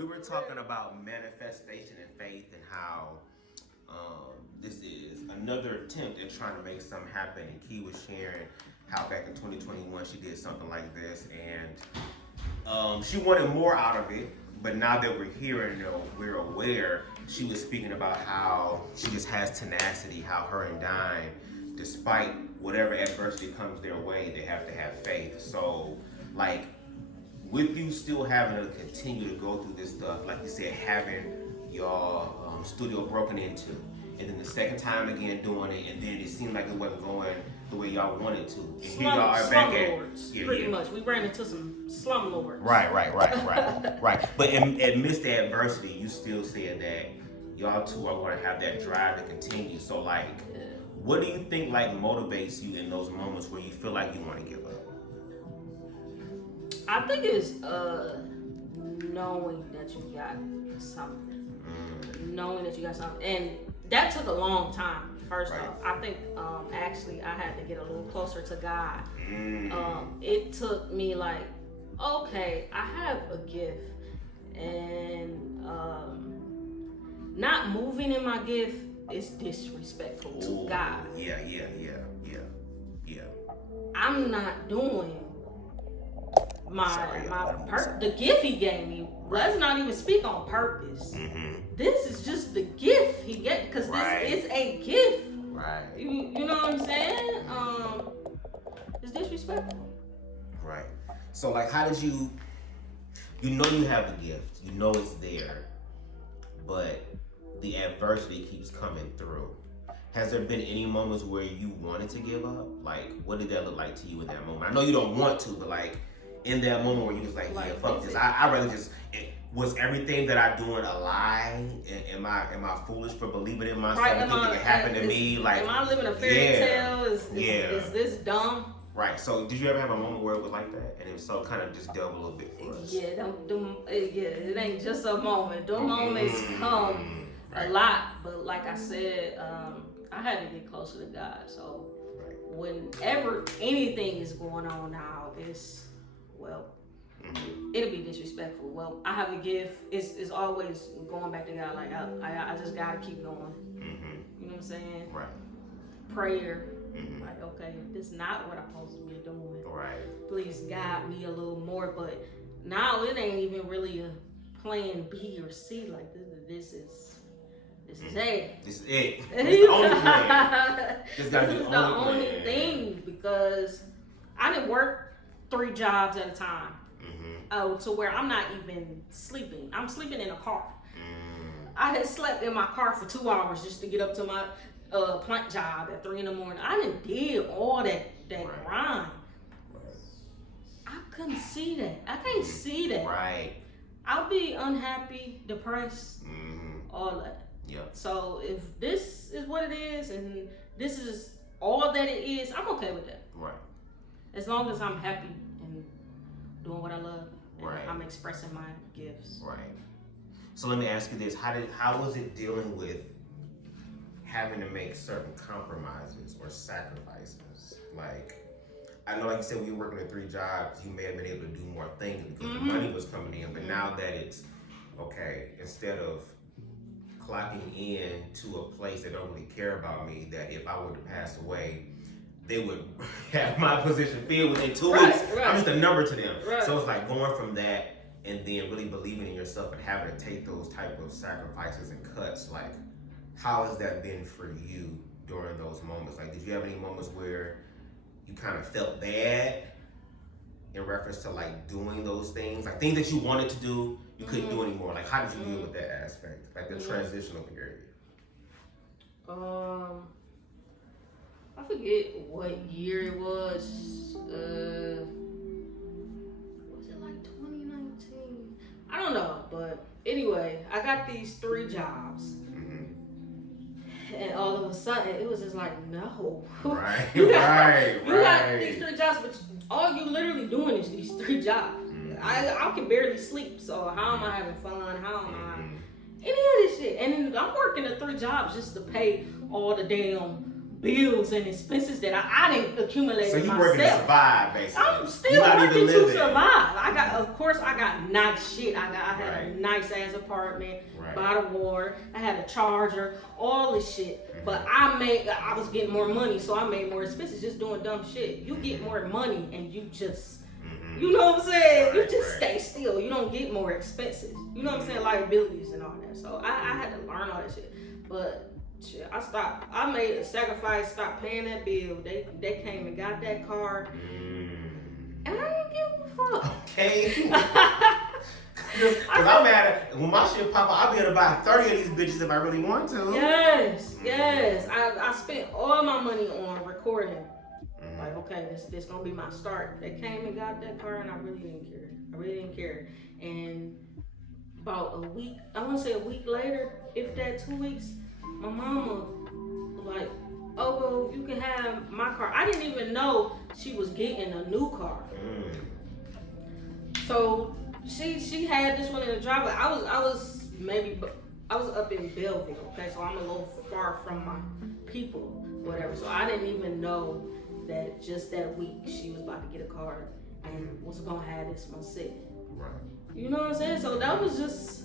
We were talking about manifestation and faith and how this is another attempt at trying to make something happen. And Kei was sharing how back in 2021 she did something like this, and she wanted more out of it. But now that we're here and we're aware, she was speaking about how she just has tenacity, how her and Dime, despite whatever adversity comes their way, they have to have faith. So, like, with you still having to continue to go through this stuff, like you said, having your studio broken into, and then the second time again doing it, and then it seemed like it wasn't going the way y'all wanted to. And here y'all are back at pretty much. We ran into some slumlords. Right. But amidst the adversity, you still said that y'all two are going to have that drive to continue. So, like, what do you think like motivates you in those moments where you feel like you want to give up? I think it's knowing that you got something. Knowing that you got something. And that took a long time, first off. I think actually I had to get a little closer to God. It took me like, okay, I have a gift. And not moving in my gift is disrespectful to God. Yeah. I'm not doing the gift he gave me. Let's not even speak on purpose. This is just the gift he gave, because this is a gift. Right. You know what I'm saying? It's disrespectful. Right. So, like, how did you know you have the gift, you know it's there, but the adversity keeps coming through. Has there been any moments where you wanted to give up? Like, what did that look like to you in that moment? I know you don't want to, but like, in that moment where you was like, yeah, fuck this. I rather just, was everything that I doing a lie? Am I foolish for believing in myself and thinking it happened to me? Like, am I living a fairy tale? Is this dumb? Right. So, did you ever have a moment where it was like that? And if so, kind of just delve a little bit for us. It ain't just a moment. Those moments come a lot. But like I said, I had to get closer to God. So, whenever anything is going on now, it'll be disrespectful. Well, I have a gift. It's always going back to God. Like, I just gotta keep going. You know what I'm saying? Right. Prayer. Like, okay, this is not what I'm supposed to be doing. Right. Please guide me a little more. But now it ain't even really a plan B or C. Like, this is it. This is it. This is the only plan. This is the only thing, because I didn't work 3 jobs at a time. To where I'm not even sleeping. I'm sleeping in a car. I had slept in my car for 2 hours just to get up to my plant job at 3 a.m. I done did all that grind. I couldn't see that. I can't see that. Right. I'll be unhappy, depressed, all that. Yep. So if this is what it is and this is all that it is, I'm okay with that. Right. As long as I'm happy and doing what I love. Right. I'm expressing my gifts. Right. So let me ask you this: how was it dealing with having to make certain compromises or sacrifices? Like, I know, like you said, when you were working at 3 jobs, you may have been able to do more things because the money was coming in. But now that it's okay, instead of clocking in to a place that don't really care about me, that if I were to pass away, they would have my position filled within 2 weeks. I'm just a number to them. So it's like going from that and then really believing in yourself and having to take those type of sacrifices and cuts. Like, how has that been for you during those moments? Like, did you have any moments where you kind of felt bad in reference to like doing those things? Like things that you wanted to do, you couldn't do anymore. Like, how did you deal with that aspect? Like the transitional period? I forget what year it was. Was it like 2019? I don't know, but anyway, I got these 3 jobs. And all of a sudden, it was just like, no. Right, you got these 3 jobs, but all you literally doing is these 3 jobs. I can barely sleep, so how am I having fun? How am I? Any of this shit. And then I'm working the 3 jobs just to pay all the damn bills and expenses that I didn't accumulate. So you myself. working to survive, basically. I'm still working to survive. Of course, I got nice shit. I had a nice ass apartment by the water. I had a charger, all this shit. But I was getting more money, so I made more expenses just doing dumb shit. You get more money and you just, you know what I'm saying? You just stay still. You don't get more expenses. You know what I'm saying? Liabilities and all that. So I had to learn all that shit. But shit, I made a sacrifice, stopped paying that bill. They came and got that car. And I didn't give a fuck. Okay. Cause I'm mad at when my shit pop up, I'll be able to buy 30 of these bitches if I really want to. Yes. I spent all my money on recording. Like, okay, this gonna be my start. They came and got that car, and I really didn't care. And about a week, I want to say a week later, if that 2 weeks, my mama was like, oh, well, you can have my car. I didn't even know she was getting a new car. So she had this one in the driveway. I was up in Belleville, okay, so I'm a little far from my people, whatever. So I didn't even know that just that week she was about to get a car and was gonna have this one sit. Right. You know what I'm saying? So that was just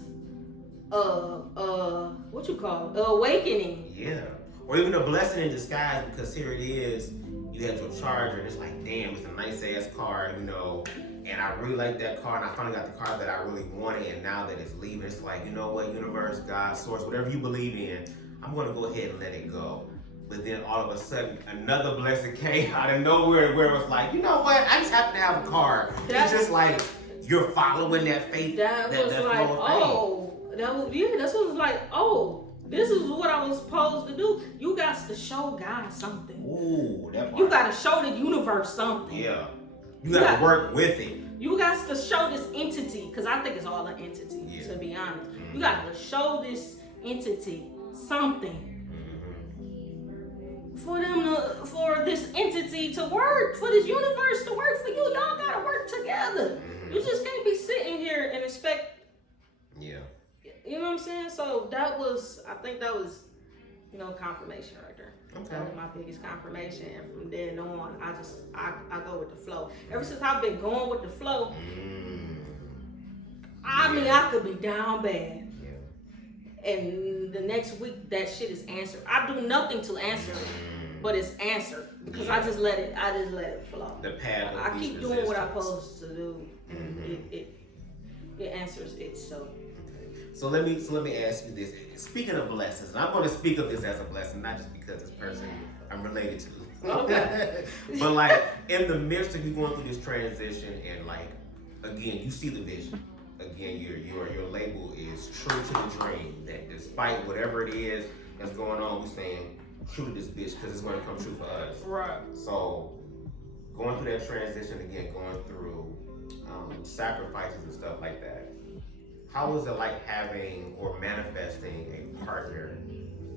what you call it? Awakening. Yeah. Or even a blessing in disguise, because here it is, you had your charger and it's like, damn, it's a nice ass car, you know, and I really like that car, and I finally got the car that I really wanted, and now that it's leaving, it's like, you know what, universe, God, source, whatever you believe in, I'm gonna go ahead and let it go. But then all of a sudden, another blessing came out of nowhere where it was like, you know what, I just happen to have a car. It's just like, you're following that faith. That was like, that's what was like, oh, this is what I was supposed to do. You got to show God something. Ooh, that part. You got to show the universe something. Yeah. You got to work with it. You got to show this entity, because I think it's all an entity, to be honest. You got to show this entity something. For this entity to work, for this universe to work for you, y'all gotta work together. You just can't be sitting here and expect. Yeah. You know what I'm saying? So I think that was, confirmation right there. Okay. That was my biggest confirmation, and from then on, I go with the flow. Ever since I've been going with the flow, I mean, I could be down bad. And the next week, that shit is answered. I do nothing to answer it, but it's answered because I just let it flow. The path. I keep doing what I'm supposed to do, and it answers itself. Okay. So let me ask you this. Speaking of blessings, and I'm going to speak of this as a blessing, not just because this person I'm related to. Okay. But like in the midst of you going through this transition, and like again, you see the vision. Again, your label is true to the dream. That despite whatever it is that's going on, we're saying true to this bitch because it's going to come true for us. Right. So going through that transition again, going through sacrifices and stuff like that. How was it like having or manifesting a partner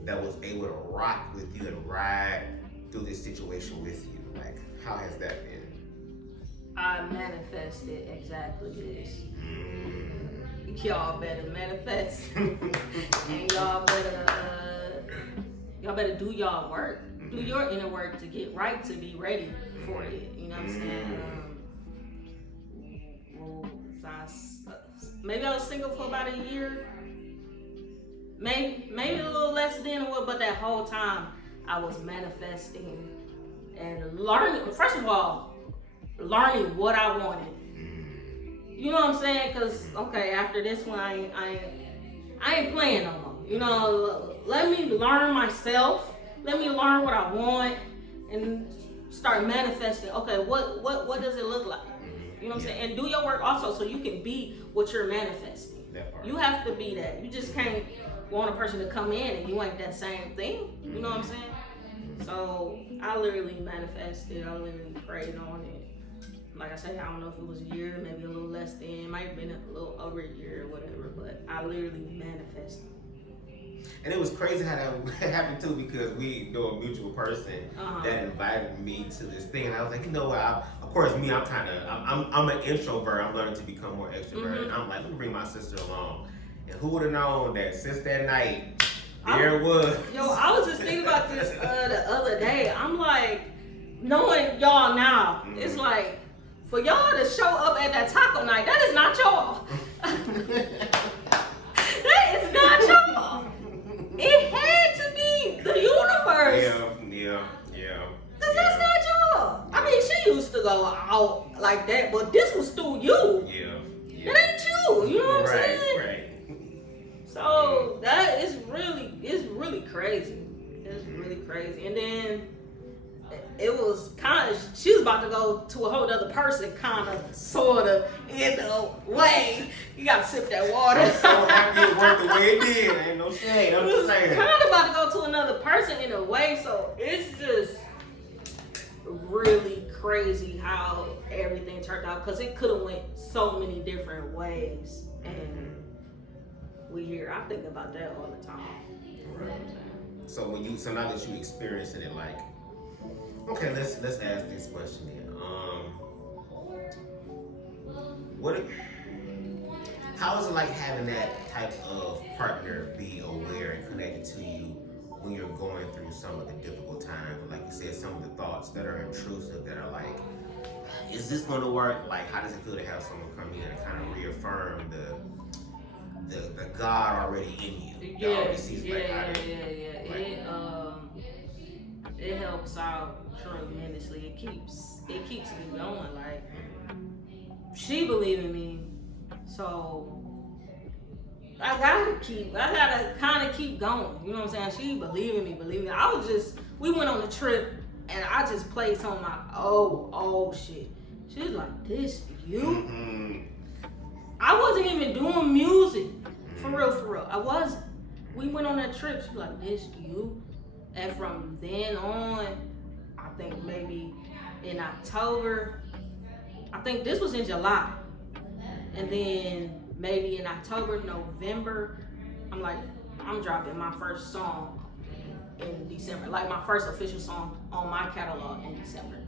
that was able to rock with you and ride through this situation with you? Like, how has that been? I manifested exactly this. Y'all better manifest, and y'all better do y'all work, do your inner work to get right, to be ready for it. You know what I'm saying? Maybe I was single for about a year, maybe a little less than what, but that whole time I was manifesting and learning. First of all, learning what I wanted. You know what I'm saying? Cause okay, after this one, I ain't playing no more. Let me learn myself. Let me learn what I want, and start manifesting. Okay, what does it look like? You know what I'm saying? And do your work also, so you can be what you're manifesting. You have to be that. You just can't want a person to come in and you ain't that same thing. You know what I'm saying? So I literally manifested. I literally prayed on it. Like I said, I don't know if it was a year, maybe a little less than, it might have been a little over a year or whatever, but I literally manifested. And it was crazy how that happened too, because we know a mutual person that invited me to this thing, and I was like, you know what? Of course, me, I'm an introvert. I'm learning to become more extrovert. And I'm like, let me bring my sister along. And who would have known that since that night, There it was. Yo, I was just thinking about this the other day. I'm like, knowing y'all now, it's like, for y'all to show up at that taco night, that is not y'all. That is not y'all. It had to be the universe. Yeah. Cause that's not y'all. I mean, she used to go out like that, but this was through you. Yeah. It ain't you. You know what I'm saying? Right. So that is really crazy. It's really crazy. And then it was kind of, she was about to go to a whole other person, kind of, sort of, in a way. You gotta sip that water. I'm so happy it worked the way it did. Ain't no shade. I'm just saying. Kind of about to go to another person in a way. So it's just really crazy how everything turned out, because it could have went so many different ways. And I think about that all the time. Right. So now that you experiencing it, like, okay, let's ask this question then. How is it like having that type of partner be aware and connected to you when you're going through some of the difficult times? Like you said, some of the thoughts that are intrusive, that are like, is this going to work? Like, how does it feel to have someone come in and kind of reaffirm the God already in you? Yeah. It helps out tremendously. It keeps me going. Like, she believe in me, so I gotta kind of keep going. You know what I'm saying? She believe in me. We went on a trip and I just played some of my old shit. She was like, "This you?" Mm-hmm. I wasn't even doing music. For real. I wasn't. We went on that trip. She was like, "This you?" And from then on, I think maybe in October, I think this was in July. And then maybe in October, November, I'm like, I'm dropping my first song in December. Like my first official song on my catalog in December.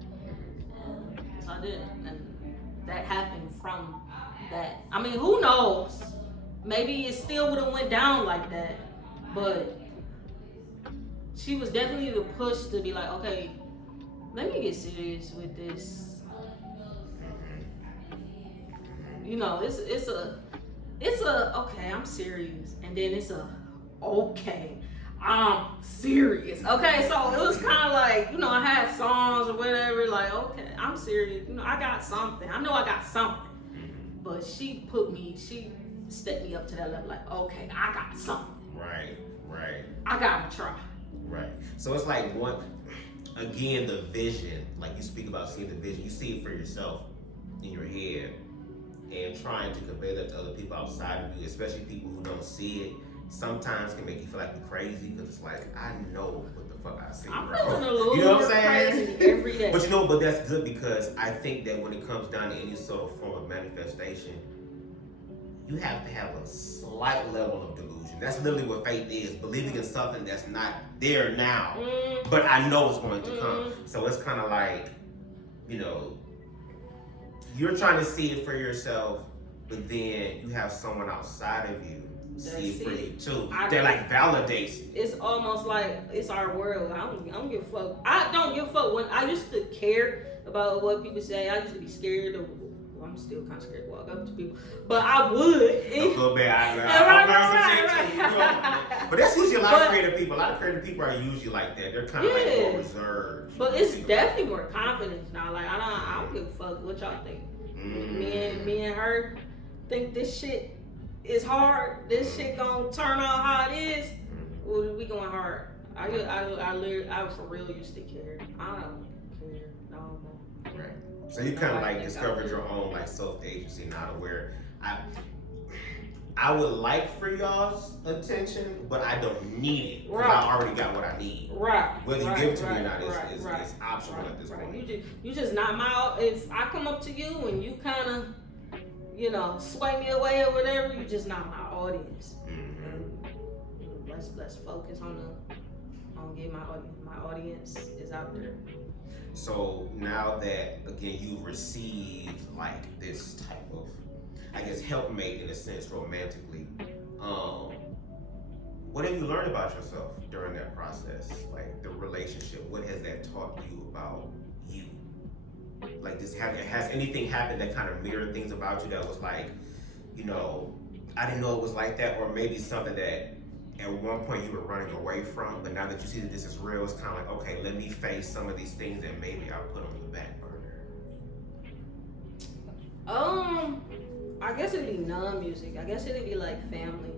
And so I did. And that happened from that. I mean, who knows? Maybe it still would have went down like that, but she was definitely the push to be like, okay, let me get serious with this. You know, it's a okay, I'm serious, and then it's a okay, I'm serious. Okay, so it was kind of like, you know, I had songs or whatever, like, okay, I'm serious. You know, I got something. I know I got something, but she stepped me up to that level, like, okay, I got something. Right. I gotta try. Right. So it's like again, the vision, like you speak about seeing the vision, you see it for yourself in your head, and trying to convey that to other people outside of you, especially people who don't see it, sometimes can make you feel like you're crazy, because it's like, I know what the fuck I see, I'm bro. feeling a little you know what I'm saying? crazy every day. But that's good, because I think that when it comes down to any sort of form of manifestation, you have to have a slight level of delusion. That's literally what faith is, believing in something that's not there now, but I know it's going to come. So it's kind of like, you know, you're trying to see it for yourself, but then you have someone outside of you see it for you too. That like validates it. It's almost like it's our world. I don't give a fuck. I don't give a fuck. When I used to care about what people say, I used to be scared of. I'm still kind of scared to walk up to people, but I would. A little bit. Right. But that's usually a lot of creative people. A lot of creative people are usually like that. They're kind of like more reserved. But it's definitely more confidence now. Like I don't give a fuck what y'all think. Me and her think this shit is hard. This shit gonna turn out how it is. Well, we going hard. I for real used to care. I don't care no more. Right. So you kind of like discovered your own like self-agency now, to where I would like for y'all's attention, but I don't need it. Right. I already got what I need. Right. Whether you give it to me or not is optional at this point. You just not my. If I come up to you and you kind of, you know, sway me away or whatever, you just not my audience. Mm-hmm. Let's focus on getting my audience. My audience is out there. So now that, again, you've received like this type of, I guess, helpmate in a sense romantically, What have you learned about yourself during that process? Like the relationship, what has that taught you about you? Like has anything happened that kind of mirrored things about you that was like, you know, I didn't know it was like that, or maybe something that at one point you were running away from, but now that you see that this is real, it's kind of like, okay, let me face some of these things that maybe I put on the back burner. I guess it'd be non-music. I guess it'd be like family.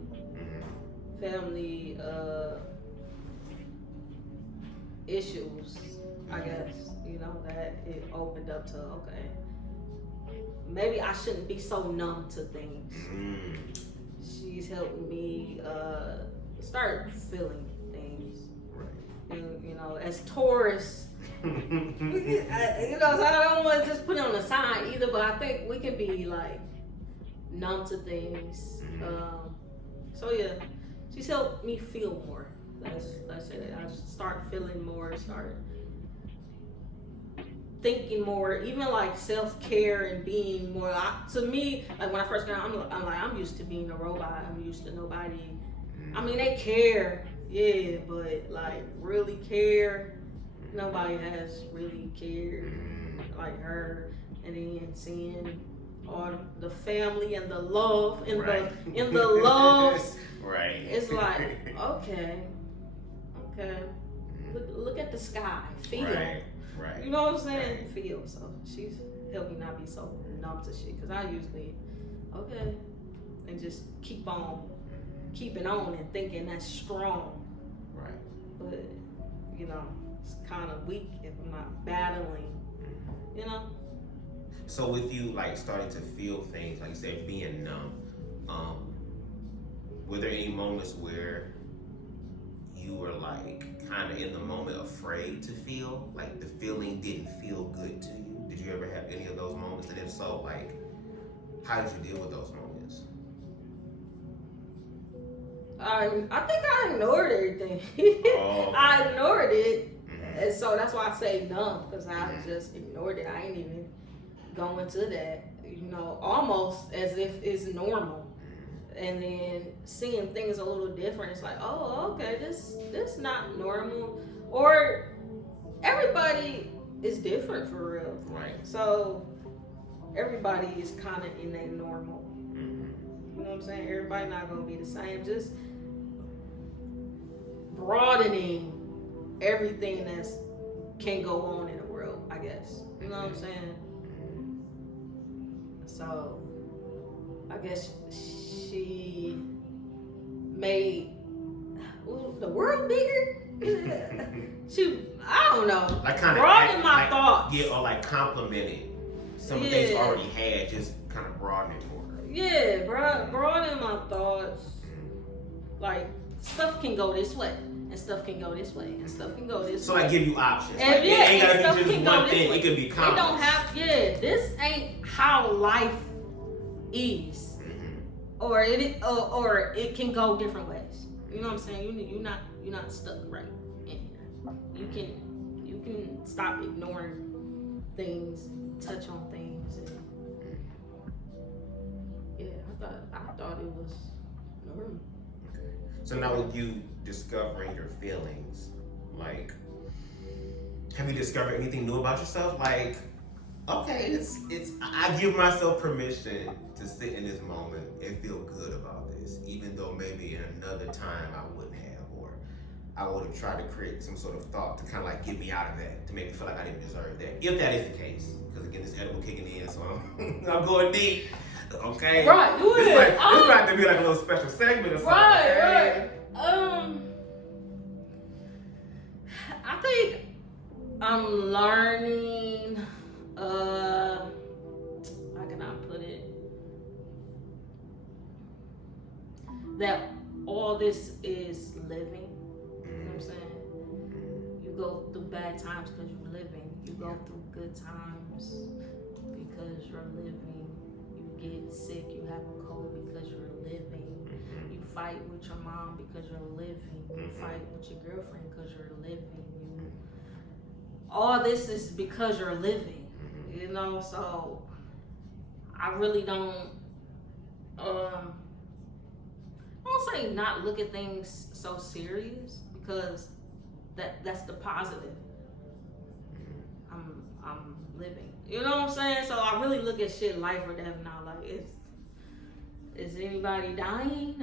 Family issues, I guess, you know, that it opened up to, okay, maybe I shouldn't be so numb to things. She's helping me start feeling things. You know, as tourists, you know, so I don't want to just put it on the side either, but I think we can be like numb to things. So yeah. She's helped me feel more. That's it. I start feeling more, start thinking more, even like self-care and being more. To me, like when I first got out, I'm used to being a robot. I'm used to nobody. I mean, they care, yeah, but like really care, nobody has really cared like her. And then seeing all the family and the love and the loves. Right. It's like, okay. Look at the sky. Feel. Right. You know what I'm saying? Feel. So she's helped me not be so numb to shit. Cause I usually, okay, and just keep on keeping on and thinking that's strong. Right. But you know, it's kind of weak if I'm not battling. You know. So with you like starting to feel things, like you said, being numb, were there any moments where you were like kind of in the moment afraid to feel, like the feeling didn't feel good to you? Did you ever have any of those moments? And if so, like, how did you deal with those moments? I think I ignored everything. Oh. I ignored it, and so that's why I say numb, because I just ignored it. I ain't even go into that, you know, almost as if it's normal. And then seeing things a little different, it's like, oh, okay, this not normal. Or everybody is different for real. Right. So everybody is kind of in that normal. You know what I'm saying? Everybody not gonna be the same. Just broadening everything that can go on in the world, I guess. You know what I'm saying? So I guess she made the world bigger. I don't know. Like kind of broaden my thoughts. Yeah, or like complimented some things you already had, just kind of broaden it more. Yeah, broaden my thoughts. Like stuff can go this way, and stuff can go this way, and stuff can go this way. So I give you options. And like, yeah, it ain't and gotta be just one thing. It could be complex. It don't have. Yeah, this ain't how life is. Or it can go different ways. You know what I'm saying? You're not stuck right in here. You can stop ignoring things, touch on things. And, yeah, I thought it was normal. Okay. So now with you discovering your feelings, like, have you discovered anything new about yourself? Like, okay, it's I give myself permission to sit in this moment and feel good about this, even though maybe in another time I wouldn't have, or I would have tried to create some sort of thought to kind of like get me out of that, to make me feel like I didn't deserve that. If that is the case, because again, this edible kicking in, so I'm going deep. Okay. Right. Do it. This might have to be like a little special segment or something. Right. I think I'm learning. How can I put it? That all this is living. You know what I'm saying? You go through bad times because you're living. You go through good times because you're living. You get sick, you have a cold because you're living. You fight with your mom because you're living. You fight with your girlfriend because you're living. All this is because you're living. You know, so I really don't won't say not look at things so serious because that's the positive. I'm living. You know what I'm saying? So I really look at shit life or death now. Like, is anybody dying?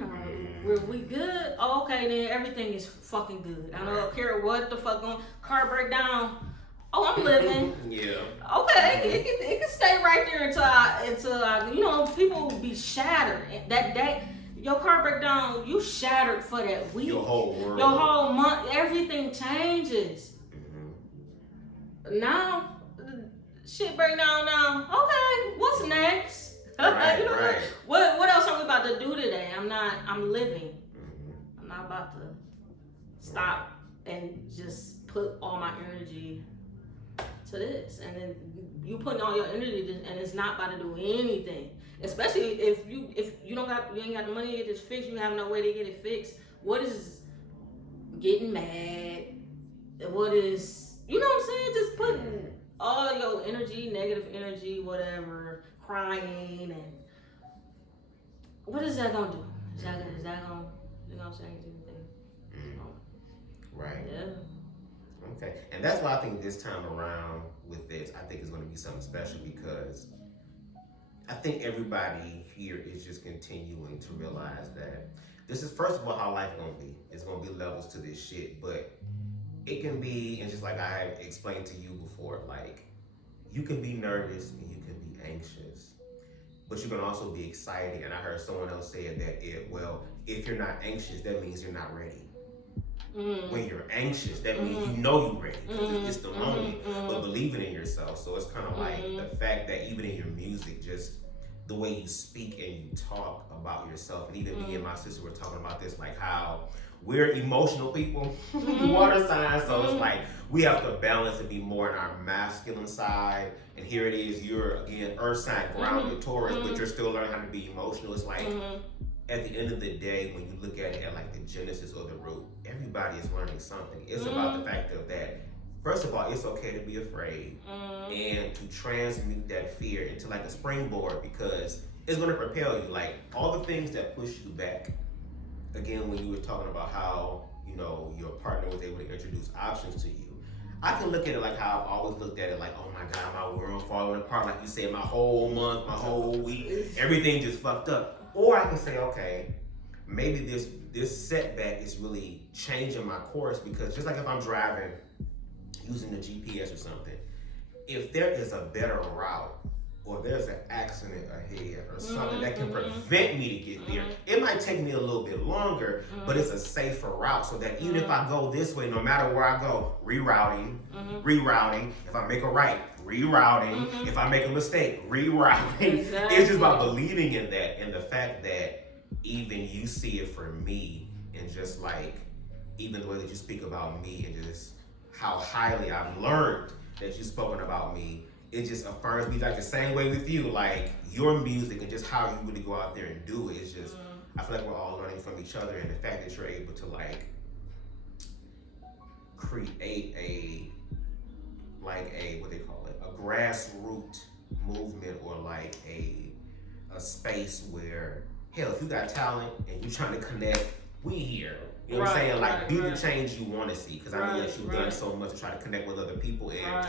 Or were we good? Oh, okay, then everything is fucking good. I don't care what the fuck going. Car break down. Oh, I'm living. Yeah. Okay, it can stay right there until I, you know, people will be shattered. That day, your car break down, you shattered for that week. Your whole world. Your whole month, everything changes. Now, shit break down now. Okay, what's next? Right, you know, right. What else are we about to do today? I'm living. I'm not about to stop and just put all my energy to this. And then you putting all your energy to, and it's not about to do anything. Especially if you ain't got the money to get this fixed, you have no way to get it fixed. What is getting mad? What is, you know what I'm saying? Just putting all your energy, negative energy, whatever, crying, and what is that gonna do? Is that gonna, you know what I'm saying, anything? Right. Yeah. Okay. And that's why I think this time around with this, I think it's going to be something special because I think everybody here is just continuing to realize that this is, first of all, how life going to be. It's going to be levels to this shit, but it can be, and just like I had explained to you before, like, you can be nervous and you can be anxious, but you can also be excited. And I heard someone else say that if you're not anxious, that means you're not ready. When you're anxious, that means you know you're ready because it's the moment, but believing in yourself. So it's kind of like the fact that even in your music, just the way you speak and you talk about yourself, and even me and my sister were talking about this, like how we're emotional people, water signs, so it's like we have to balance and be more in our masculine side. And here it is, you're again earth sign, grounded Taurus, but you're still learning how to be emotional. It's like at the end of the day, when you look at it at like the genesis or the root, everybody is learning something. It's about the fact of that, first of all, it's okay to be afraid and to transmute that fear into like a springboard, because it's going to propel you. Like all the things that push you back, again, when you were talking about how, you know, your partner was able to introduce options to you, I can look at it like how I've always looked at it, like, oh my God, my world falling apart. Like you said, my whole month, my whole week, everything just fucked up. Or I can say, okay, maybe this setback is really changing my course, because just like if I'm driving using the GPS or something, if there is a better route or there's an accident ahead or something that can prevent me to get there, it might take me a little bit longer, but it's a safer route, so that even if I go this way, no matter where I go, rerouting, if I make a right, rerouting, if I make a mistake, rerouting. Exactly. It's just about believing in that, and the fact that even you see it for me, and just like even the way that you speak about me and just how highly I've learned that you've spoken about me, it just affirms me, like the same way with you, like your music and just how you really go out there and do it. It's just, I feel like we're all learning from each other, and the fact that you're able to like create what they call it, a grassroots movement, or like a space where, hell, if you got talent and you trying to connect, we here. You know what I'm saying? Like, be the change you want to see. Because I know that you've done so much to try to connect with other people. And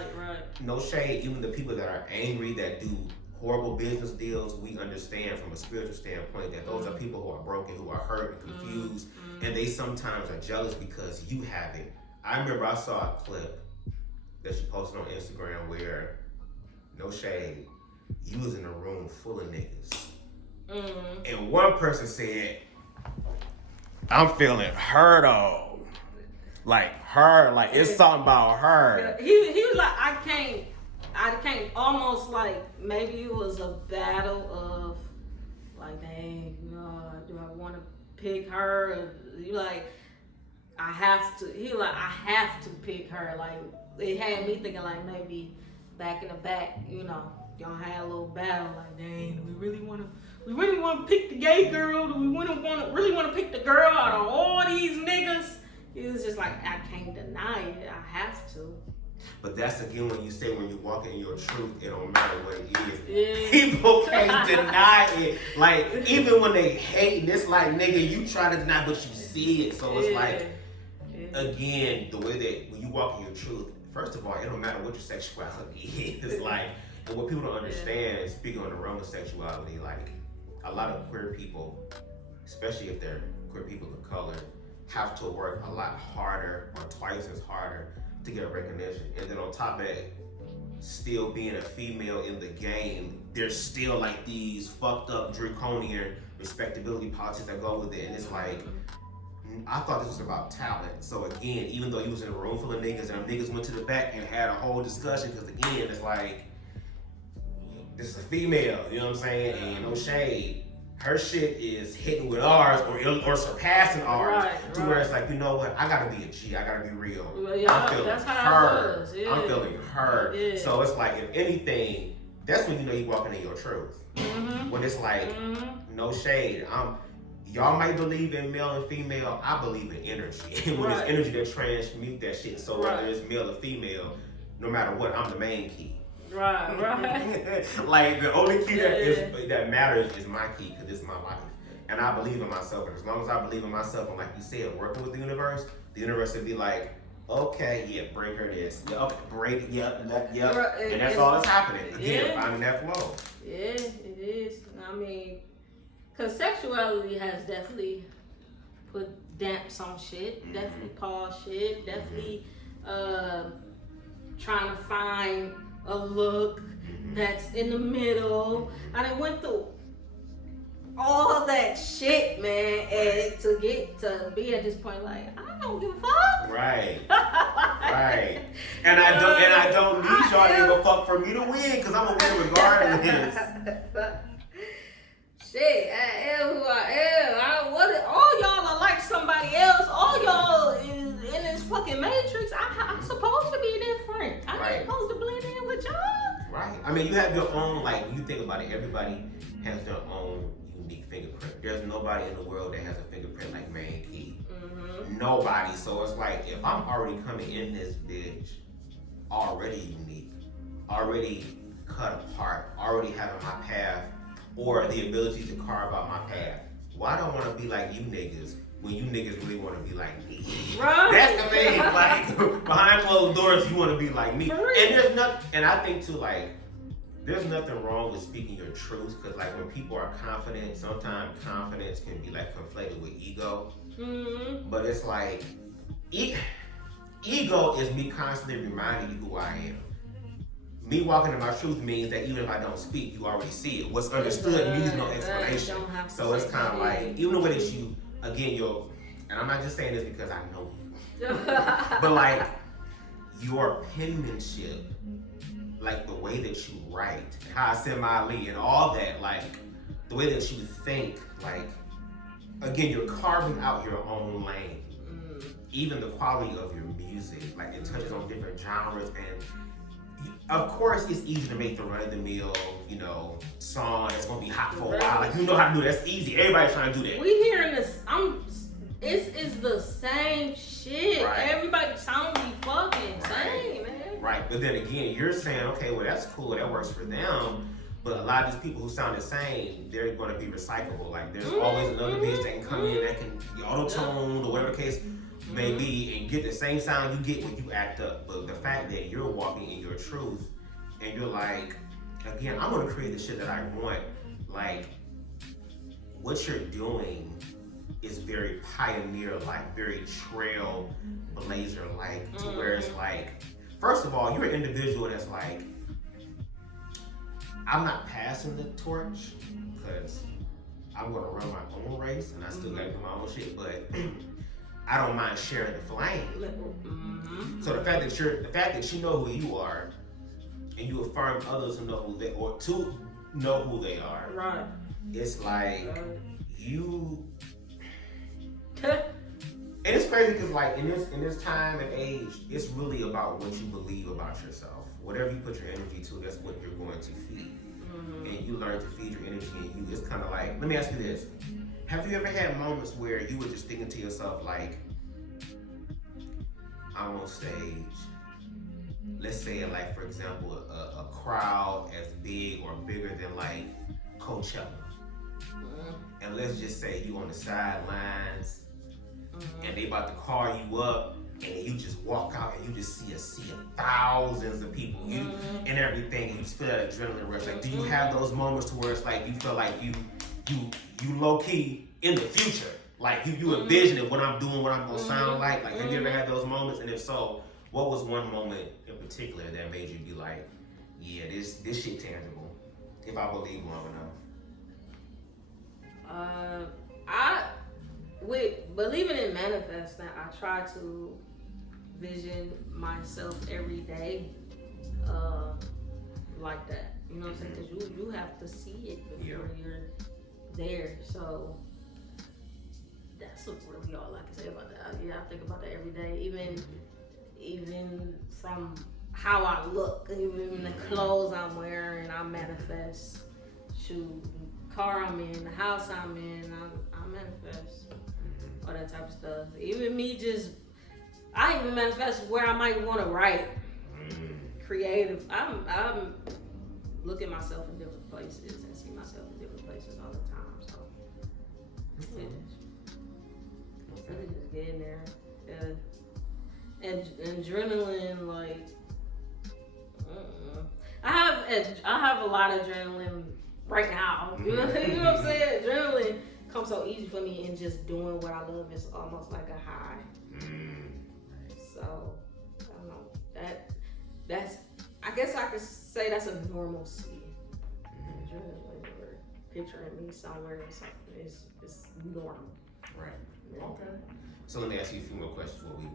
no shade, even the people that are angry, that do horrible business deals, we understand from a spiritual standpoint that those are people who are broken, who are hurt and confused. And they sometimes are jealous because you have it. I remember I saw a clip that she posted on Instagram where, no shade, you was in a room full of niggas. And one person said, I'm feeling hurt on. Like her, like it's something about her. He was like, I can't, almost like maybe it was a battle of like, dang, do I want to pick her? Or, you like, I have to. He like, I have to pick her. Like, it had me thinking like maybe back in the back, y'all had a little battle. Like, dang, do we really want to pick the gay girl? Do we really want to pick the girl out of all these niggas? He was just like, I can't deny it. I have to. But that's again when you say when you walk in your truth, it don't matter what it is. Yeah. People can't deny it. Like even when they hate, it's like nigga, you try to deny, but you see it. So it's like again, the way that when you walk in your truth, first of all, it don't matter what your sexuality is. Like, and what people don't understand is speaking on the realm of sexuality, like a lot of queer people, especially if they're queer people of color, have to work a lot harder or twice as harder to get recognition. And then on top of it, still being a female in the game, there's still like these fucked up draconian respectability politics that go with it. And it's like, I thought this was about talent. So again, even though he was in a room full of niggas and them niggas went to the back and had a whole discussion, because again, it's like, this is a female, you know what I'm saying? And no shade. Her shit is hitting with ours or surpassing ours, to where it's like, you know what? I gotta be a G. I gotta be real. Well, yeah, I'm feeling that's how her. it was. Yeah. I'm feeling her. Yeah. So it's like, if anything, that's when you know you're walking in your truth. When it's like, no shade. Y'all might believe in male and female. I believe in energy. And when it's energy that transmute that shit. So whether it's male or female, no matter what, I'm the main key. Right. Like the only key that matters is my key, because it's my life, and I believe in myself. And as long as I believe in myself, and like you said, working with the universe will be like, okay, yeah, bring her this, okay, break, yep, and that's all that's happening. Again, finding that flow. Yeah, it is. I mean, because sexuality has definitely put damps on shit, definitely paused shit, definitely trying to find a look that's in the middle. I done went through all that shit, man, and to get to be at this point, like, I don't give a fuck. Right. Right. And I don't need y'all to give a fuck for me to win, because I'm gonna win regardless. Shit, I am who I am. All y'all are like somebody else. All y'all is in this fucking matrix. I'm supposed to be different. I'm not supposed to blend in with y'all. Right. I mean, you have your own, like, you think about it, everybody has their own unique fingerprint. There's nobody in the world that has a fingerprint like Main Kei. Nobody. So it's like, if I'm already coming in this bitch already unique, already cut apart, already having my path, or the ability to carve out my path, why don't I want to be like you niggas when you niggas really want to be like me? Right. That's the thing. Like, behind closed doors, you want to be like me. And I think too, like, there's nothing wrong with speaking your truth, because like when people are confident, sometimes confidence can be like conflated with ego. But it's like, ego is me constantly reminding you who I am. Me walking in my truth means that even if I don't speak, you already see it. What's understood needs no explanation. So it's kind of like, even the way that you, again, and I'm not just saying this because I know you, but like your penmanship, like the way that you write, how I send my lead and all that, like the way that you think, like, again, you're carving out your own lane. Even the quality of your music, like it touches on different genres, and of course, it's easy to make the run-of-the-mill, song that's gonna be hot for a while. Like, you know how to do that. That's easy. Everybody's trying to do that. We hearing this. It's the same shit. Right. Everybody sound be fucking same, man. Right, but then again, you're saying, okay, well that's cool. That works for them. But a lot of these people who sound the same, they're going to be recyclable. Like, there's always another bitch that can come in that can be auto-tuned or whatever case may be, and get the same sound you get when you act up. But the fact that you're walking in your truth and you're like, again, I'm going to create the shit that I want. Like, what you're doing is very pioneer-like, very trailblazer-like, to where it's like, first of all, you're an individual that's like, I'm not passing the torch because I'm gonna run my own race and I still gotta do my own shit, but I don't mind sharing the flame. So the fact that you know who you are and you affirm others to know who they are. Right. It's like you. And it's crazy because like in this time and age, it's really about what you believe about yourself. Whatever you put your energy to, that's what you're going to feed. And you learn to feed your energy in you. It's kind of like, let me ask you this. Have you ever had moments where you were just thinking to yourself like, I'm on stage, let's say like for example a crowd as big or bigger than like Coachella, and let's just say you on the sidelines, and they about to call you up, and you just walk out and you just see a sea of thousands of people, and everything, and you just feel that adrenaline rush. Like, do you have those moments to where it's like you feel like you low key in the future, like you envision it, what I'm doing, what I'm gonna sound like? Like, have you ever had those moments? And if so, what was one moment in particular that made you be like, yeah, this shit tangible, if I believe long enough? With believing in manifesting, I try to vision myself every day like that. You know what I'm saying? Because you have to see it before you're there. So that's really all I can say about that. Yeah, I think about that every day. Even from how I look, even the clothes I'm wearing, I manifest. Shoot, car I'm in, the house I'm in, I manifest. All that type of stuff. Even me I even manifest where I might want to write. Creative. I'm look at myself in different places and see myself in different places all the time. So really just getting there. And adrenaline, like I have a lot of adrenaline right now. You know what I'm saying? Adrenaline comes so easy for me, and just doing what I love is almost like a high. So I don't know. That's I guess I could say that's a normalcy. Adrenaline, or picturing me somewhere or something is normal. Right. Yeah. Okay. So let me ask you a few more questions before we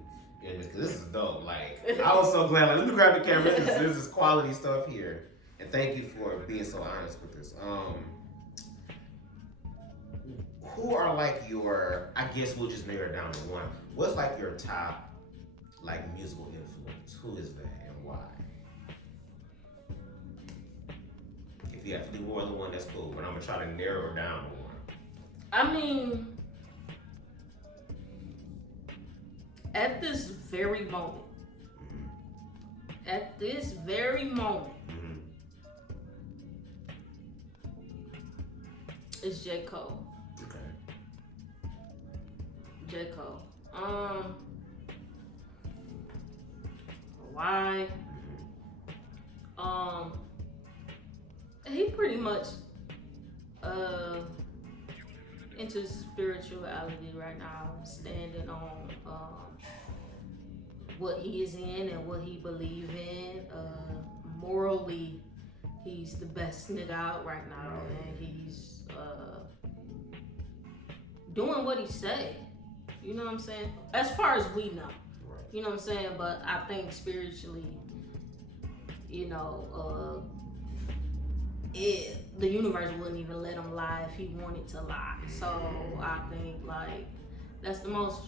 end this, because this is dope. Like, I was so glad. Like, let me grab the camera. This is quality stuff here, and thank you for being so honest with this. Who are like your? I guess we'll just narrow it down to one. What's like your top, like, musical influence? Who is that and why? If you have to do more than one, that's cool. But I'm gonna try to narrow it down to one. I mean, at this very moment, it's J. Cole. Okay. J. Cole. Why? He pretty much into spirituality right now, standing on what he is in and what he believes in. Morally, he's the best nigga out right now, and he's doing what he say. You know what I'm saying? As far as we know. You know what I'm saying? But I think spiritually, you know, the universe wouldn't even let him lie if he wanted to lie. So I think, like, that's the most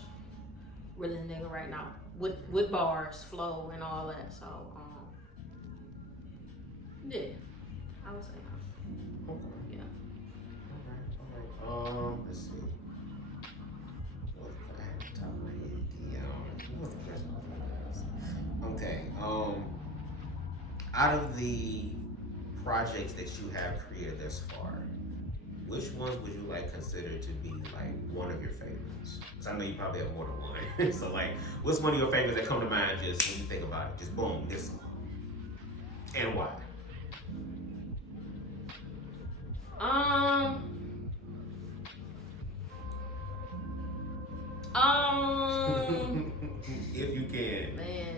realest nigga right now with bars, flow, and all that. So yeah, I would say that. Okay. Yeah. All right. Let's see. What I have to top of my head? What's the question I was gonna ask? Okay. Out of the projects that you have created thus far, which ones would you like consider to be like one of your favorites? Because I know you probably have more than one. So like, what's one of your favorites that come to mind just when you think about it? Just boom, this one. And why? If you can. Man,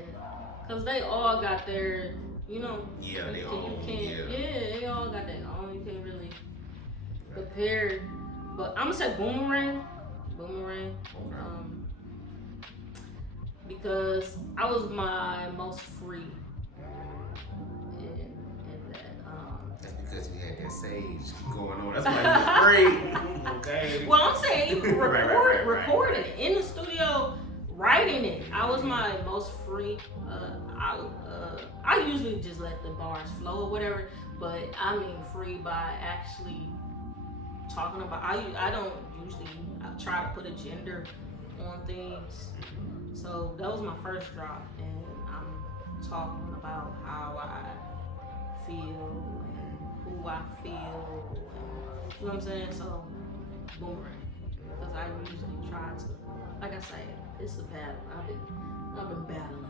cause they all got their, you know. Yeah, they all. Yeah, they all got their own. You can't really compare. But I'm gonna say Boomerang. Okay. Because I was my most free in that. That's because we had that sage going on. That's why you was free. Okay. Well, I'm saying even recording right. it in the studio, writing it. I was my most free. I usually just let the bars flow or whatever, but I mean free by actually talking about. I don't usually try to put a gender on things. So that was my first drop, and I'm talking about how I feel and who I feel. And, you know what I'm saying? So, boomerang. Because I usually try to, like I said, it's a battle. I've been battling,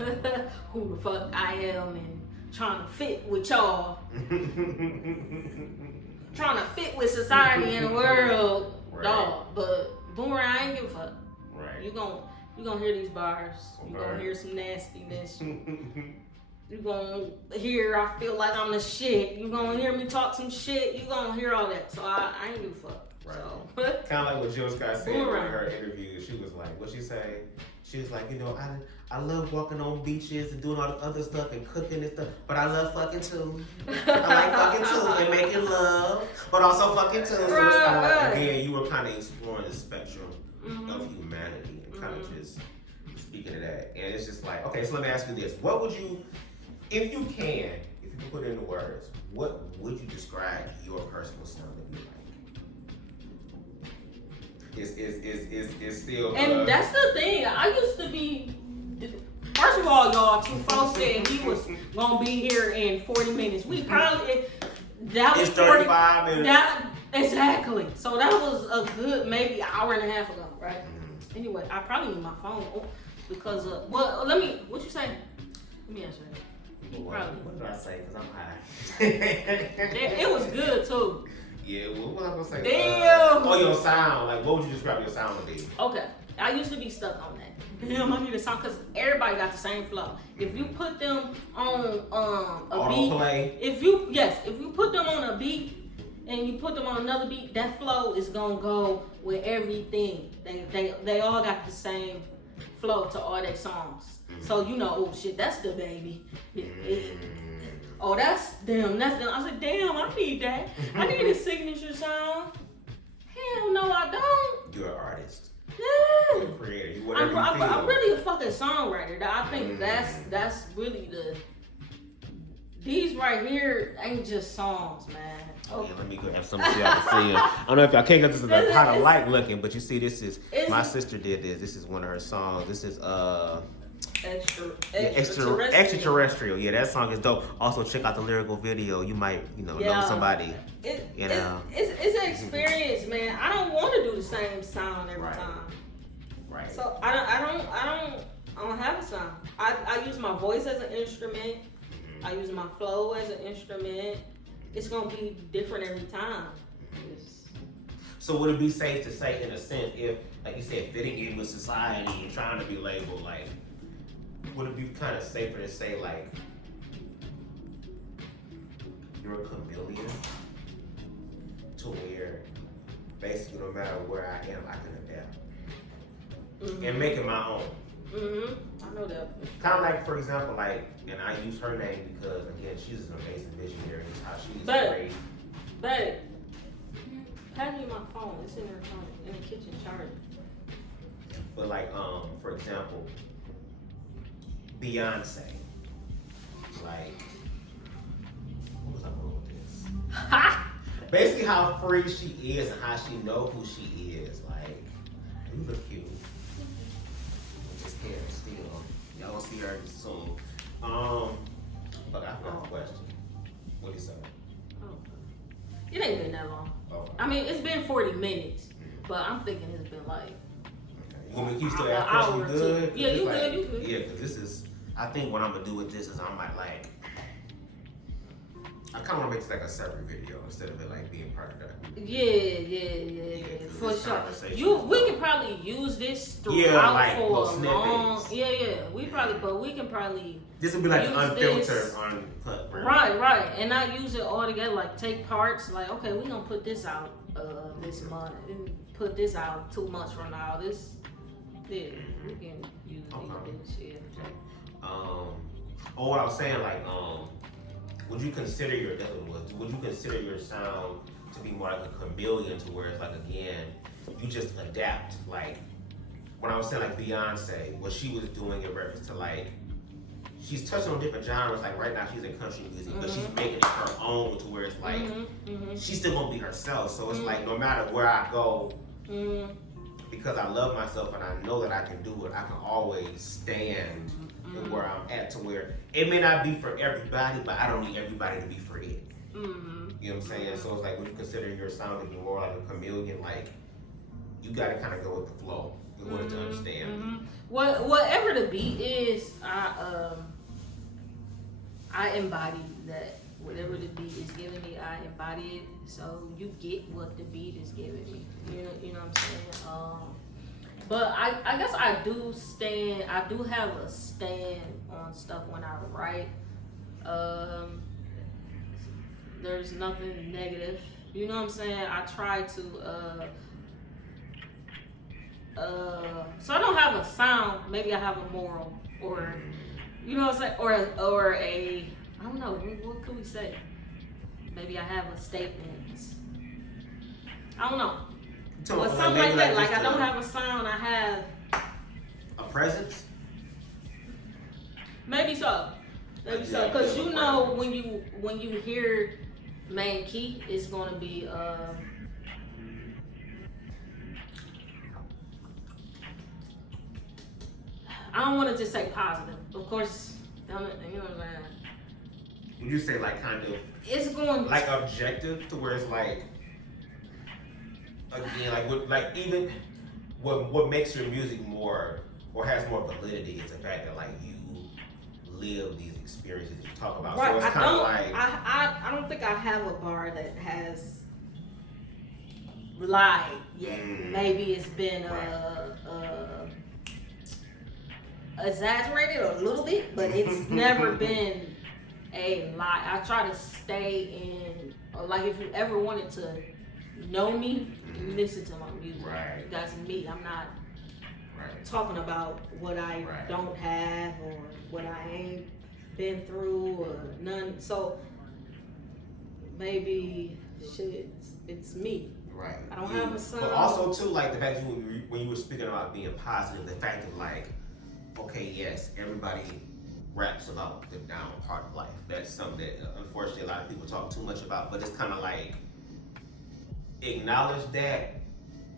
okay? Who the fuck I am and trying to fit with y'all. Trying to fit with society and the world, right. Dog. But boomerang, I ain't give a fuck. Right. You gonna hear these bars. You gonna hear some nastiness. You gonna hear I feel like I'm the shit. You gonna hear me talk some shit. You gonna hear all that. So I ain't give a fuck. Right. So kind of like what Jill Scott said in her interview. She was like, what she say? She was like, you know, I love walking on beaches and doing all the other stuff and cooking and stuff, but I love fucking too. I like fucking too and making love, but also fucking too. So it's kind of like, again, you were kind of exploring the spectrum of humanity and kind of just speaking of that. And it's just like, okay, so let me ask you this. What would you, if you can put it into words, what would you describe your personal sound to be like? Is still and that's the thing. I used to be. First of all, y'all, two folks said he was gonna be here in 40 minutes. We probably that was 35 minutes. That exactly. So that was a good maybe hour and a half ago, right? Anyway, I probably need my phone because what you say? Let me answer that. What did I say? Because I'm high. It was good too. Yeah, what was I gonna say? Damn. Your sound. Like, what would you describe your sound to be? Okay, I used to be stuck on that. Damn, I need a sound because everybody got the same flow. If you put them on a beat, play. If you put them on a beat and you put them on another beat, that flow is gonna go with everything. They all got the same flow to all their songs. So you know, oh shit, that's the baby. Oh, that's them. I said, damn, I need that. I need a signature sound. Hell no, I don't. You're an artist. Yeah. You're a creator. Whatever you feel. I'm really a fucking songwriter. I think that's really these right here ain't just songs, man. Oh yeah, let me go have something so y'all can see them. I don't know if y'all can, because this is kind of light looking, but you see, this is my sister did this. This is one of her songs. This is extraterrestrial. Yeah, that song is dope. Also, check out the lyrical video. You might, know somebody. It's an experience, man. I don't want to do the same sound every time. Right. So I don't have a sound. I use my voice as an instrument. I use my flow as an instrument. It's gonna be different every time. So would it be safe to say, in a sense, if, like you said, fitting in with society and trying to be labeled, like, would it be kind of safer to say, like, you're a chameleon to where basically no matter where I am, I can adapt and make it my own? I know that. Kind of like, for example, like, and I use her name because, again, she's an amazing visionary. It's how she's great. But pass me my phone. It's in her phone, in the kitchen charging. But like, for example, Beyonce. Like, what was I going with this? Basically, how free she is and how she know who she is. Like, you look cute. Just hair still. Y'all gonna see her soon. But I forgot the question. What did you say? It ain't been that long. Okay. I mean, it's been 40 minutes, but I'm thinking it's been like. You want me to keep still that question? You good? Yeah, you good. You good. Yeah, because this is. I think what I'm gonna do with this is I might like. I kind of want to make this like a separate video instead of it like being part of that. Yeah. For sure. We can probably use this throughout for a long. Yeah. We can probably. This would be like unfiltered, uncut. Right. And I use it all together, like take parts, like, okay, we're gonna put this out this month and put this out 2 months from now. We can use this shit. What I was saying, like, would you consider your sound to be more like a chameleon, to where it's like, again, you just adapt? Like, when I was saying like Beyonce, what she was doing in reference to like, she's touching on different genres. Like right now she's in country music, but she's making it her own to where it's like, she's still gonna be herself. So it's like, no matter where I go, because I love myself and I know that I can do it, I can always stand and where I'm at, to where it may not be for everybody, but I don't need everybody to be for it. Mm-hmm. You know what I'm saying? So it's like when you consider your sound to be more like a chameleon, like you gotta kind of go with the flow in order to understand. Mm-hmm. Whatever the beat is, I embody that. Whatever the beat is giving me, I embody it. So you get what the beat is giving me. You know what I'm saying? But I guess I do have a stand on stuff when I write. There's nothing negative. You know what I'm saying? I try to so I don't have a sound, maybe I have a moral, or you know what I'm saying? Or a, I don't know, what could we say? Maybe I have a statement. I don't know. But something like that. Like I don't have a sound, I have a presence. Maybe so. Maybe so. Cause you know when you hear Main Kei, it's gonna be I don't want to just say positive. Of course, you know what I'm saying. Would you say like kind of? It's going like objective, to where it's like, again, like even what makes your music more, or has more validity, is the fact that like you live these experiences you talk about. Right. So it's kind of like I don't think I have a bar that has lied yet. Maybe it's been exaggerated a little bit, but it's never been a lie. I try to stay in, like if you ever wanted to know me, you listen to my music. Right. That's me. I'm not talking about what I don't have or what I ain't been through or none. So maybe shit, it's me. Right. I don't have a son. But also too, like the fact when you were speaking about being positive, the fact of like, okay, yes, everybody raps about the down part of life. That's something that unfortunately a lot of people talk too much about. But it's kind of like, acknowledge that,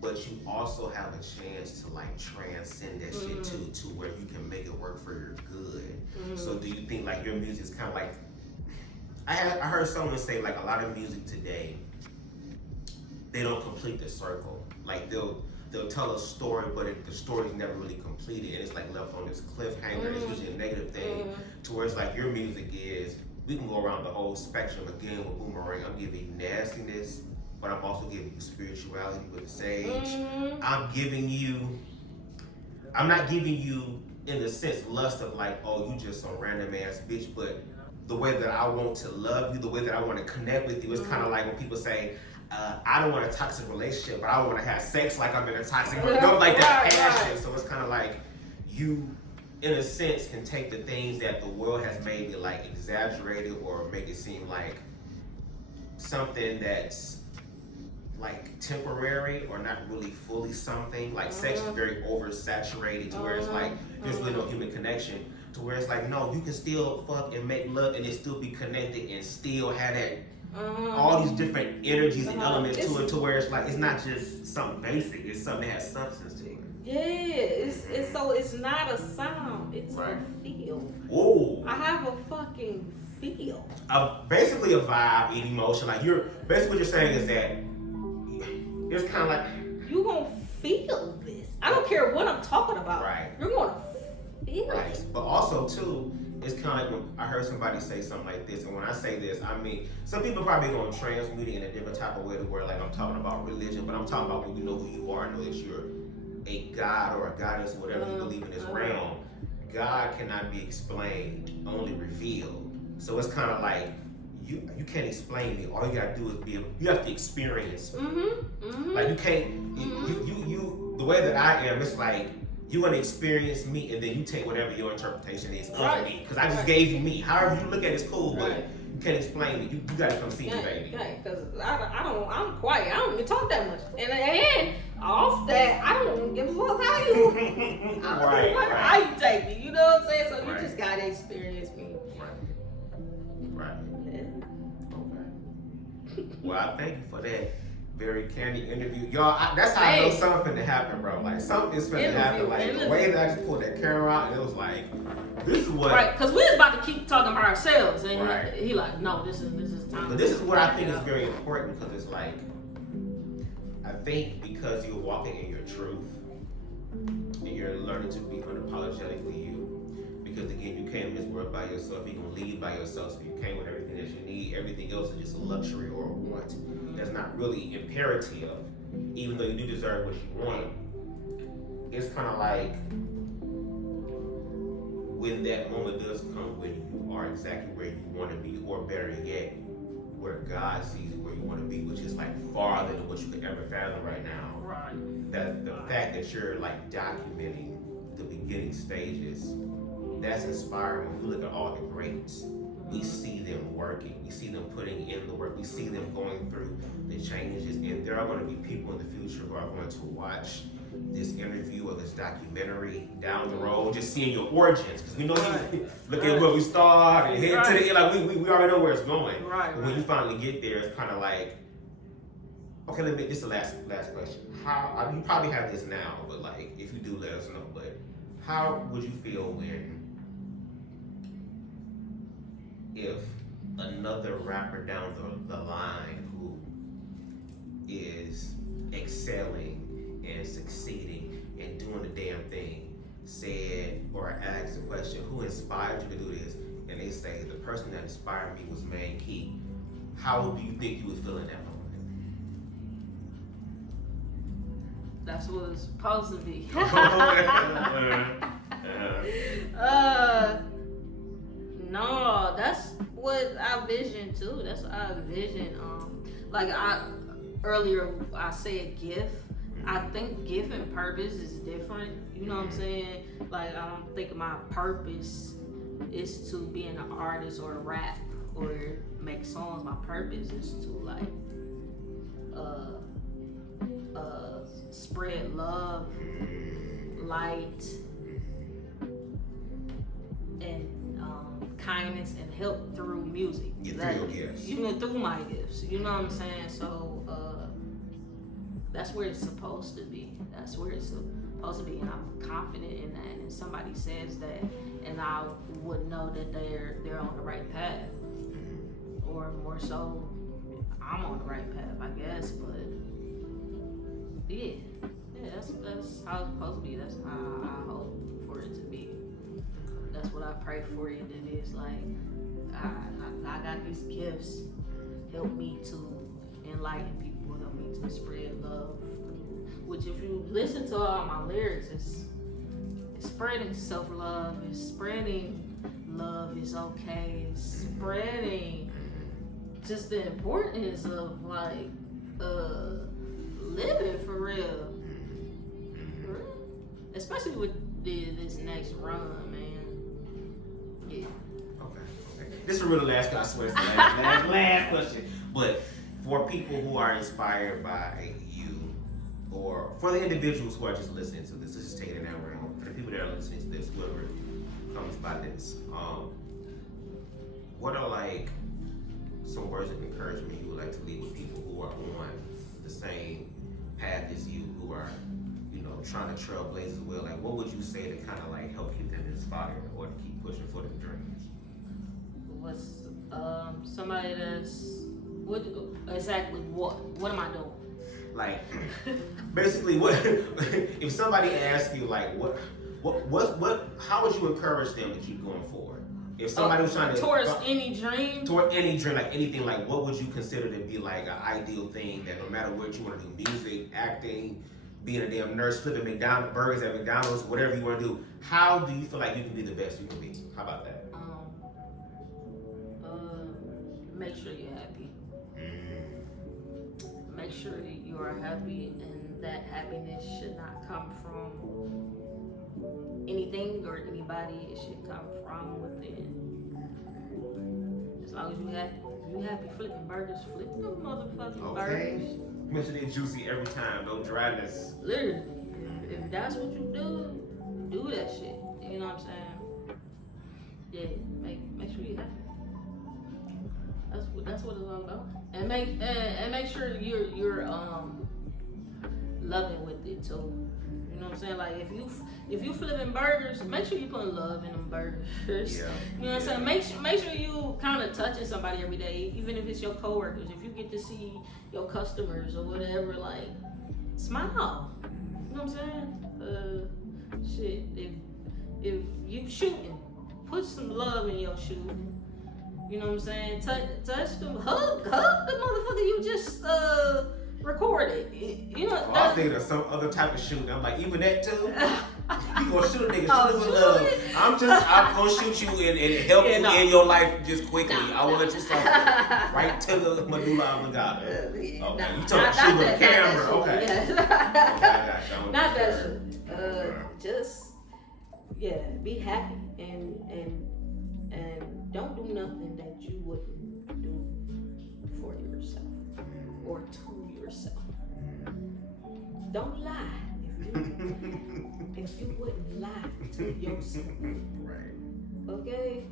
but you also have a chance to like transcend that shit too, to where you can make it work for your good. So do you think like your music is kind of like, I heard someone say like a lot of music today, they don't complete the circle. Like they'll tell a story, but the story's never really completed, and it's like left on this cliffhanger. It's usually a negative thing, to where it's like your music is, we can go around the whole spectrum again with Boomerang. I'm giving you nastiness, but I'm also giving you spirituality with the sage. I'm not giving you in the sense lust of like, oh, you just some random ass bitch, but the way that I want to love you, the way that I want to connect with you, it's kind of like when people say, I don't want a toxic relationship, but I want to have sex like I'm in a toxic relationship. Don't like that passion. So it's kind of like you, in a sense, can take the things that the world has maybe like exaggerated or make it seem like something that's like temporary or not really fully something. Like sex is very oversaturated, to where it's like there's really no human connection. To where it's like, no, you can still fuck and make love and it still be connected and still have that all these different energies and elements to it, to where it's like it's not just something basic, it's something that has substance to it. Yeah, it's not a sound, it's a feel. Whoa. I have a fucking feel. Basically a vibe and emotion. Like basically what you're saying is that it's kind of like you gonna feel this. I don't care what I'm talking about. Right. You're gonna feel it. But also too, it's kind of like when I heard somebody say something like this, and when I say this, I mean, some people probably gonna transmute it in a different type of way, to where like I'm talking about religion, but I'm talking about when you know who you are, know that you're a god or a goddess, whatever you believe in this realm. God cannot be explained, only revealed. So it's kind of like you can't explain me. All you gotta do is you have to experience me. Like you can't you the way that I am, it's like you're gonna experience me, and then you take whatever your interpretation is of me. Because I just gave you me. However you look at it's cool, but you can't explain it. You gotta come see me, baby. Because I'm quiet. I don't even talk that much. And off that, I don't give a fuck how you how you take me. You know what I'm saying? So you just gotta experience me. Right. Okay. Well, I thank you for that very candid interview. Y'all, that's how I know something finna happen, bro. Like, something is finna happen. Like, the way that I just pulled that camera out, and it was like, this is what... Right, because we was about to keep talking about ourselves, and he like, no, this is time. But this is what I think is very important, because it's like, I think because you're walking in your truth, and you're learning to be unapologetically you, because again, you came in this world by yourself, you're gonna leave by yourself, so you came with everything that you need. Everything else is just a luxury or a want. That's not really imperative, even though you do deserve what you want. It's kind of like when that moment does come, when you are exactly where you want to be, or better yet, where God sees where you want to be, which is like farther than what you could ever fathom right now. Right. That the fact that you're like documenting the beginning stages, that's inspiring. When we look at all the greats, we see them working, we see them putting in the work, we see them going through the changes, and there are going to be people in the future who are going to watch this interview or this documentary down the road, just seeing your origins, because we know you look at where we start and head to the end, like we already know where it's going. Right. But when you finally get there, it's kind of like, okay, this is the last question. How, you probably have this now, but like, if you do, let us know. But how would you feel if another rapper down the line who is excelling and succeeding and doing the damn thing said or asked the question, who inspired you to do this? And they say, the person that inspired me was Main Kei. How do you think you would feel in that moment? That's what it's supposed to be. No, that's what I vision too. That's what I vision. Earlier I said gift. I think gift and purpose is different. You know what I'm saying? Like, I don't think my purpose is to be an artist or rap or make songs. My purpose is to like spread love, light, and kindness and help through music. Through your gifts. Through my gifts. You know what I'm saying? So that's where it's supposed to be. That's where it's supposed to be, and I'm confident in that. And if somebody says that, and I would know that they're on the right path, or more so, I'm on the right path, I guess. But yeah, that's how it's supposed to be. That's how I hope for it to be. That's what I pray for it. That is like, I got these gifts. Help me to enlighten people. Help me to spread love. Which, if you listen to all my lyrics, it's spreading self-love. It's spreading love is okay. It's spreading just the importance of like living for real. Especially with this next run, man. Yeah. Okay. This is really last, I swear, it's the last question. But for people who are inspired by you, or for the individuals who are just listening to this, let's just take it in that realm. For the people that are listening to this, whoever comes by this, what are like some words of encouragement you would like to leave with people who are on the same path as you, who are, trying to trailblaze as well? Like, what would you say to kind of like help keep them inspired or to keep pushing for their dreams? What's somebody that's what am I doing? Like, basically, what if somebody asks you like what how would you encourage them to keep going forward? If somebody was trying to towards any dream, like anything, like what would you consider to be like an ideal thing that no matter what you want to do, music, acting, being a damn nurse, flipping McDonald's burgers at McDonald's, whatever you want to do, how do you feel like you can be the best you can be? How about that? Make sure you're happy. Make sure that you are happy, and that happiness should not come from anything or anybody. It should come from within. As long as you happy flipping burgers, flip them motherfucking burgers. Make sure they're juicy every time, no dryness. Literally, if that's what you do that shit. You know what I'm saying? Yeah, make sure you're happy. That's what it's all about. And make sure you're loving with it too. You know what I'm saying? Like if you flipping burgers, make sure you put love in them burgers. Yeah. You know what I'm saying? Make sure you kind of touching somebody every day, even if it's your coworkers. If you get to see your customers or whatever, like smile. You know what I'm saying? Shit. If you shooting, put some love in your shooting. You know what I'm saying? Touch them, hug the motherfucker you just recorded. You know. I was thinking of some other type of shooting. I'm like, even that too. You gonna shoot a nigga? Oh, Shoot with shoot love. it. I'm gonna shoot you and help you in your life just quickly. I want to let you suffer right to the medulla oblongata. Okay, you talking shoot with a camera? Okay. Yes. Okay, I got you. Not that shit. Just be happy and don't do nothing that you wouldn't do for yourself or to yourself. Don't lie if you wouldn't lie to yourself. Right. Okay?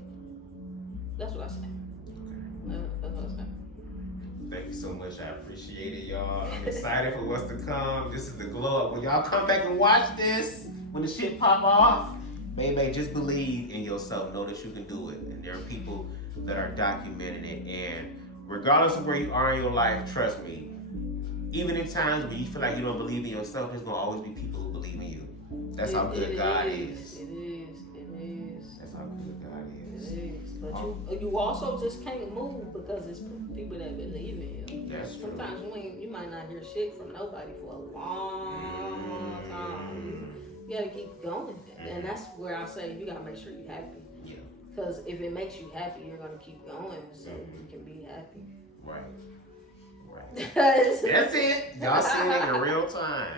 That's what I say. That's what I say. Thank you so much. I appreciate it, y'all. I'm excited for what's to come. This is the glow up. When y'all come back and watch this, when the shit pop off, baby, just believe in yourself. Know that you can do it. And there are people that are documenting it. And regardless of where you are in your life, trust me, even in times when you feel like you don't believe in yourself, there's going to always be people who believe in you. That's how good God is. It is. That's how good God is. It is. But you also just can't move because it's people that believe in you. That's true. Sometimes you might not hear shit from nobody for a long time. You gotta keep going. And that's where I say you gotta make sure you're happy. Yeah. Because if it makes you happy, you're gonna keep going so you can be happy. Right. That's it. Y'all seeing it in real time.